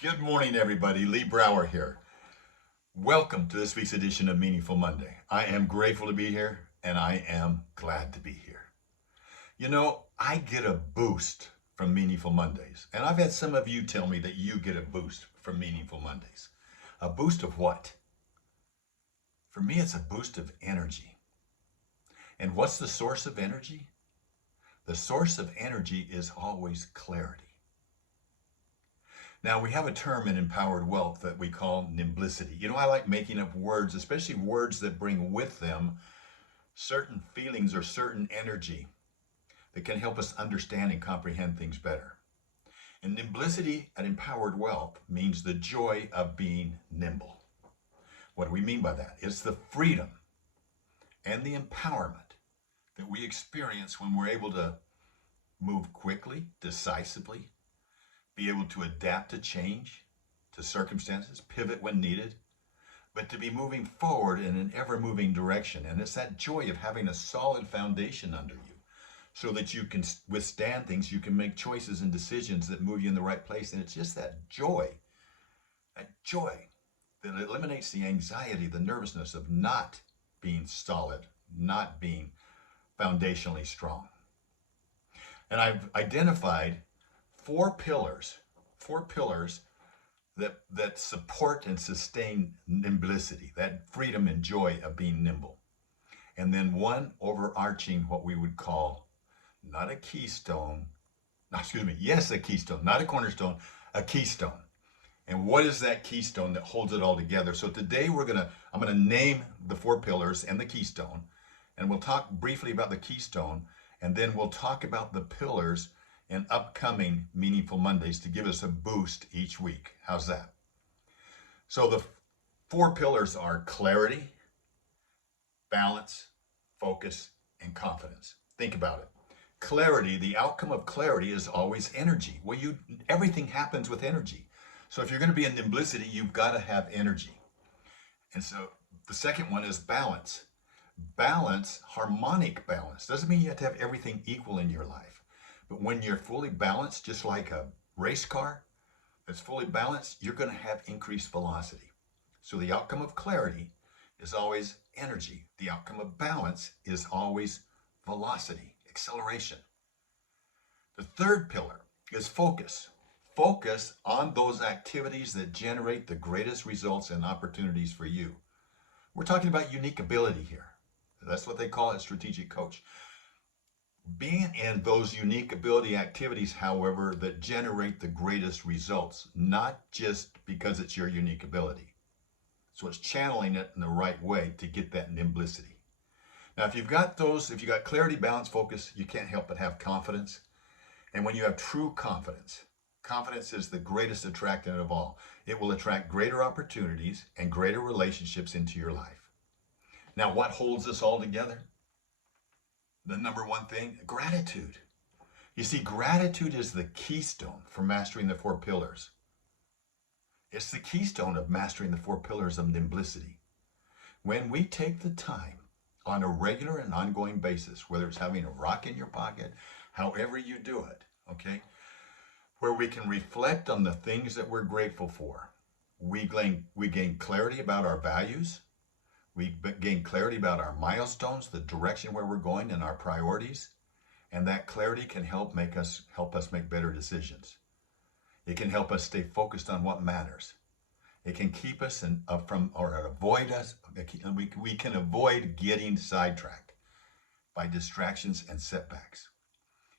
Good morning, everybody. Lee Brower here. Welcome to this week's edition of Meaningful Monday. I am grateful to be here and I am glad to be here. You know, I get a boost from Meaningful Mondays, and I've had some of you tell me that you get a boost from Meaningful Mondays. A boost of what? For me, it's a boost of energy. And what's the source of energy? The source of energy is always clarity. Now, we have a term in Empowered Wealth that we call nimblicity. You know, I like making up words, especially words that bring with them certain feelings or certain energy that can help us understand and comprehend things better. And nimblicity at Empowered Wealth means the joy of being nimble. What do we mean by that? It's the freedom and the empowerment that we experience when we're able to move quickly, decisively, be able to adapt to change, to circumstances, pivot when needed, but to be moving forward in an ever moving direction. And it's that joy of having a solid foundation under you so that you can withstand things, you can make choices and decisions that move you in the right place. And it's just that joy that eliminates the anxiety, the nervousness of not being solid, not being foundationally strong. And I've identified four pillars that support and sustain nimblicity, that freedom and joy of being nimble. And then one overarching, what we would call not a keystone, excuse me, yes, a keystone, not a cornerstone, a keystone. And what is that keystone that holds it all together? So today I'm gonna name the four pillars and the keystone, and we'll talk briefly about the keystone, and then we'll talk about the pillars in upcoming Meaningful Mondays to give us a boost each week. How's that? So the four pillars are clarity, balance, focus, and confidence. Think about it. Clarity, the outcome of clarity is always energy. Well, everything happens with energy. So if you're going to be in nimblicity, you've got to have energy. And so the second one is balance. Balance, harmonic balance, doesn't mean you have to have everything equal in your life. But when you're fully balanced, just like a race car that's fully balanced, you're going to have increased velocity. So the outcome of clarity is always energy. The outcome of balance is always velocity, acceleration. The third pillar is focus. Focus on those activities that generate the greatest results and opportunities for you. We're talking about unique ability here. That's what they call it, strategic coach. Being in those unique ability activities, however, that generate the greatest results, not just because it's your unique ability. So it's channeling it in the right way to get that nimblicity. Now, if you've got clarity, balance, focus, you can't help but have confidence. And when you have true confidence, confidence is the greatest attractant of all. It will attract greater opportunities and greater relationships into your life. Now, what holds us all together? The number one thing, gratitude. You see, gratitude is the keystone for mastering the four pillars. It's the keystone of mastering the four pillars of nimblicity. When we take the time on a regular and ongoing basis, whether it's having a rock in your pocket, however you do it, okay, where we can reflect on the things that we're grateful for, we gain clarity about our values, we gain clarity about our milestones, the direction where we're going, and our priorities. And that clarity can help us make better decisions. It can help us stay focused on what matters. It can keep us avoid us. We can avoid getting sidetracked by distractions and setbacks.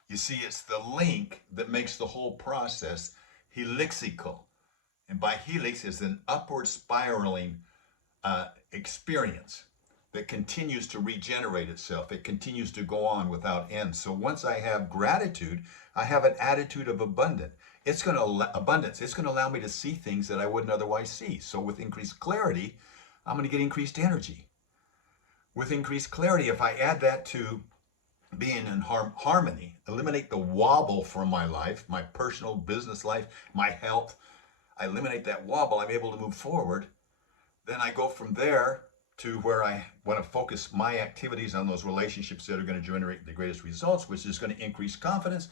You see, it's the link that makes the whole process helixical. And by helix is an upward spiraling experience that continues to regenerate itself. It continues to go on without end. So once I have gratitude, I have an attitude of abundance. It's going to allow me to see things that I wouldn't otherwise see. So with increased clarity, I'm going to get increased energy. With increased clarity, if I add that to being in harmony, eliminate the wobble from my life, my personal business life, my health, I eliminate that wobble, I'm able to move forward. Then I go from there to where I want to focus my activities on those relationships that are going to generate the greatest results, which is going to increase confidence,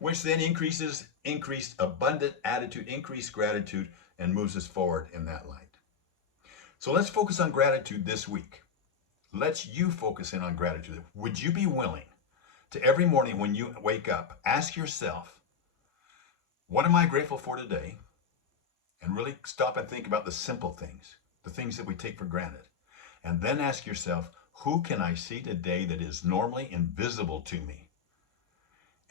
which then increased abundant attitude, increased gratitude, and moves us forward in that light. So let's focus on gratitude this week. Let's you focus in on gratitude. Would you be willing to every morning when you wake up, ask yourself, what am I grateful for today? And really stop and think about the simple things, the things that we take for granted. And then ask yourself, who can I see today that is normally invisible to me?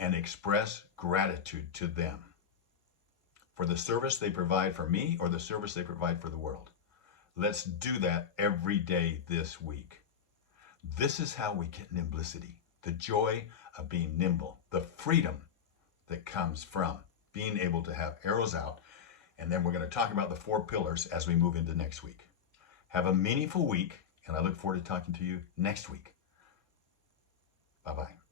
And express gratitude to them for the service they provide for me or the service they provide for the world. Let's do that every day this week. This is how we get nimblicity, the joy of being nimble, the freedom that comes from being able to have arrows out. And then we're going to talk about the 4 pillars as we move into next week. Have a meaningful week, and I look forward to talking to you next week. Bye-bye.